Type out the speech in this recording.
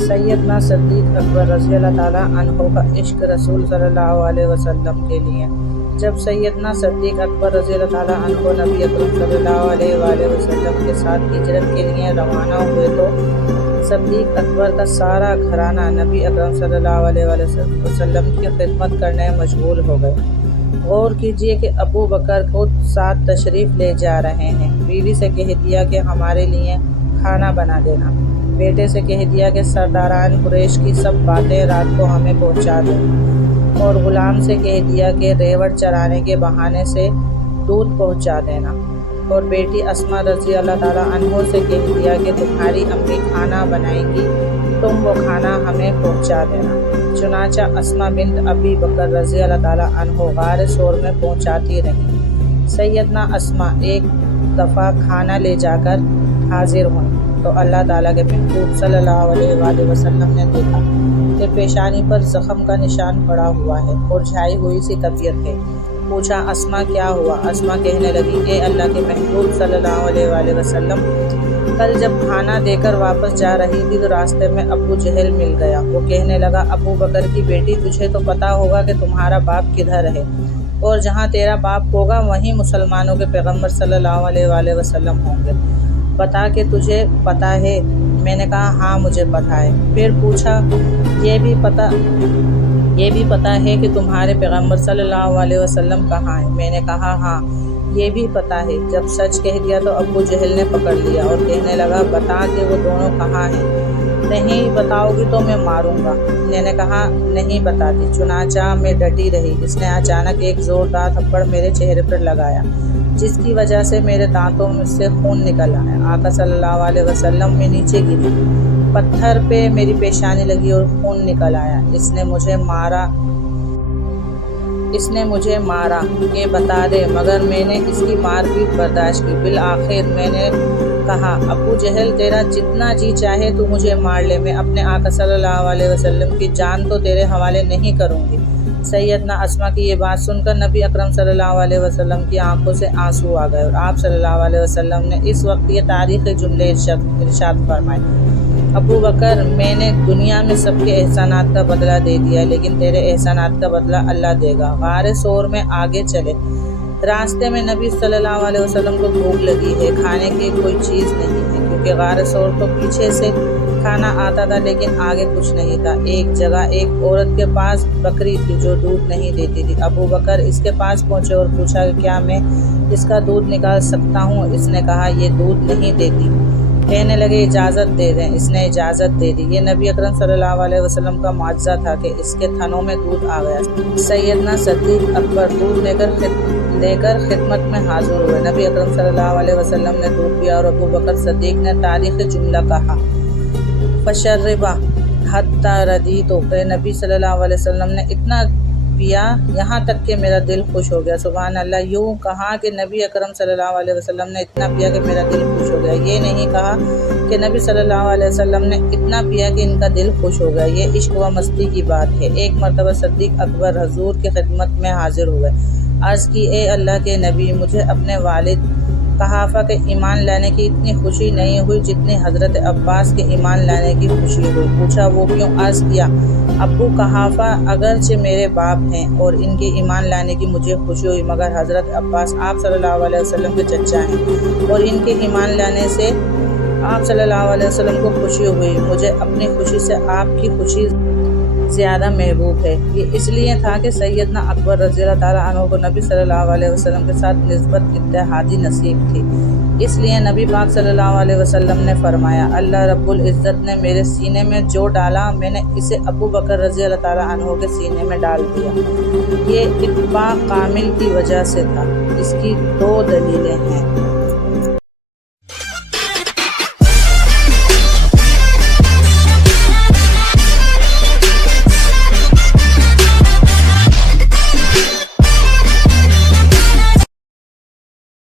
سیدنا صدیق اکبر رضی اللہ تعالیٰ عنہ کا عشق رسول صلی اللہ علیہ وسلم کے لیے۔ جب سیدنا صدیق اکبر رضی اللہ تعالیٰ عنہ نبی اکرم صلی اللہ علیہ وآلہ وسلم کے ساتھ ہجرت کے لیے روانہ ہوئے تو صدیق اکبر کا سارا گھرانہ نبی اکرم صلی اللہ علیہ وآلہ وسلم کی خدمت کرنے میں مشغول ہو گئے۔ غور کیجئے کہ ابو بکر کو ساتھ تشریف لے جا رہے ہیں۔ بیوی سے کہہ دیا کہ ہمارے لیے کھانا بنا دینا، بیٹے سے کہہ دیا کہ سرداران قریش کی سب باتیں رات کو ہمیں پہنچا دیں، اور غلام سے کہہ دیا کہ ریوڑ چرانے کے بہانے سے دودھ پہنچا دینا، اور بیٹی اسما رضی اللہ تعالیٰ عنہ سے کہہ دیا کہ تمہاری امی کھانا بنائیں گی، تم وہ کھانا ہمیں پہنچا دینا۔ چنانچہ اسما بنت ابی بکر رضی اللہ تعالیٰ عنہ غار ثور میں پہنچاتی رہیں۔ سیدنا اسما ایک دفعہ کھانا لے جا کر حاضر ہوئیں تو اللہ تعالیٰ کے محبوب صلی اللہ علیہ وآلہ وسلم نے دیکھا کہ پیشانی پر زخم کا نشان پڑا ہوا ہے، مرجھائی ہوئی سی طبیعت ہے۔ پوچھا اسما کیا ہوا؟ اسما کہنے لگی، اے اللہ کے محبوب صلی اللہ علیہ وآلہ وسلم، کل جب کھانا دے کر واپس جا رہی تھی تو راستے میں ابو جہل مل گیا۔ وہ کہنے لگا، ابو بکر کی بیٹی، تجھے تو پتا ہوگا کہ تمہارا باپ کدھر ہے، اور جہاں تیرا باپ ہوگا وہیں مسلمانوں کے پیغمبر صلی اللہ علیہ وآلہ وسلم ہوں گے، بتا کہ تجھے پتا ہے؟ میں نے کہا ہاں مجھے پتا ہے۔ پھر پوچھا یہ بھی پتا ہے کہ تمہارے پیغمبر صلی اللہ علیہ وسلم کہاں ہیں؟ میں نے کہا ہاں یہ بھی پتا ہے۔ جب سچ کہہ دیا تو ابو جہل نے پکڑ لیا اور کہنے لگا، بتا کہ وہ دونوں کہاں ہیں، نہیں بتاؤ گی تو میں ماروں گا۔ میں نے کہا نہیں بتاتی۔ چنانچہ میں ڈٹی رہی۔ اس نے اچانک ایک زوردار تھپڑ میرے چہرے پر لگایا، جس کی وجہ سے میرے دانتوں میں سے خون نکل آیا۔ آقا صلی اللہ علیہ وسلم میں نیچے گری، پتھر پہ میری پیشانی لگی اور خون نکل آیا۔ اس نے مجھے مارا کہ بتا دے، مگر میں نے اس کی مار پیٹ برداشت کی۔ بالآخر میں نے کہا، ابو جہل تیرا جتنا جی چاہے تو مجھے مار لے، میں اپنے آقا صلی اللہ علیہ وسلم کی جان تو تیرے حوالے نہیں کروں گی۔ سیدنا اسما کی یہ بات سن کر نبی اکرم صلی اللہ علیہ وسلم کی آنکھوں سے آنسو آ گئے، اور آپ صلی اللہ علیہ وسلم نے اس وقت یہ تاریخی جملے ارشاد فرمائے، ابو بکر، میں نے دنیا میں سب کے احسانات کا بدلہ دے دیا، لیکن تیرے احسانات کا بدلہ اللہ دے گا۔ غار ثور میں آگے چلے۔ راستے میں نبی صلی اللہ علیہ وسلم کو بھوک لگی ہے، کھانے کی کوئی چیز نہیں ہے، کیونکہ غار ثور تو پیچھے سے کھانا آتا تھا لیکن آگے کچھ نہیں تھا۔ ایک جگہ ایک عورت کے پاس بکری تھی جو دودھ نہیں دیتی تھی۔ ابو بکر اس کے پاس پہنچے اور پوچھا کہ کیا میں اس کا دودھ نکال سکتا ہوں؟ اس نے کہا یہ دودھ نہیں دیتی۔ کہنے لگے اجازت دے دیں۔ اس نے اجازت دے دی۔ یہ نبی اکرم صلی اللہ علیہ وسلم کا معجزہ تھا کہ اس کے تھنوں میں دودھ آ گیا۔ سیدنا صدیق اکبر دودھ لے کر خدمت میں حاضر ہوئے۔ نبی اکرم صلی اللہ علیہ وسلم نے دودھ پیا اور ابو بکر صدیق نے تاریخی جملہ کہا، فشربا حتی ردیت، کہ نبی صلی اللہ علیہ وسلم نے اتنا پیا یہاں تک کہ میرا دل خوش ہو گیا۔ سبحان اللہ، یوں کہا کہ نبی اکرم صلی اللہ علیہ وسلم نے اتنا پیا کہ میرا دل خوش ہو گیا، یہ نہیں کہا کہ نبی صلی اللہ علیہ وسلم نے اتنا پیا کہ ان کا دل خوش ہو گیا۔ یہ عشق و مستی کی بات ہے۔ ایک مرتبہ صدیق اکبر حضور کی خدمت میں حاضر ہوئے۔ عرض کی، اے اللہ کے نبی، مجھے اپنے والد قحافہ کے ایمان لانے کی اتنی خوشی نہیں ہوئی جتنی حضرت عباس کے ایمان لانے کی خوشی ہوئی۔ پوچھا وہ کیوں؟ عرض کیا، ابو قحافہ اگرچہ میرے باپ ہیں اور ان کے ایمان لانے کی مجھے خوشی ہوئی، مگر حضرت عباس آپ صلی اللہ علیہ وسلم کے چچا ہیں اور ان کے ایمان لانے سے آپ صلی اللہ علیہ وسلم کو خوشی ہوئی۔ مجھے اپنی خوشی سے آپ کی خوشی زیادہ محبوب ہے۔ یہ اس لیے تھا کہ سیدنا اکبر رضی اللہ تعالیٰ عنہ کو نبی صلی اللہ علیہ وسلم کے ساتھ نسبت اتحادی نصیب تھی۔ اس لیے نبی پاک صلی اللہ علیہ وسلم نے فرمایا، اللہ رب العزت نے میرے سینے میں جو ڈالا میں نے اسے ابو بکر رضی اللہ تعالیٰ عنہ کے سینے میں ڈال دیا۔ یہ اتباع کامل کی وجہ سے تھا۔ اس کی دو دلیلیں ہیں۔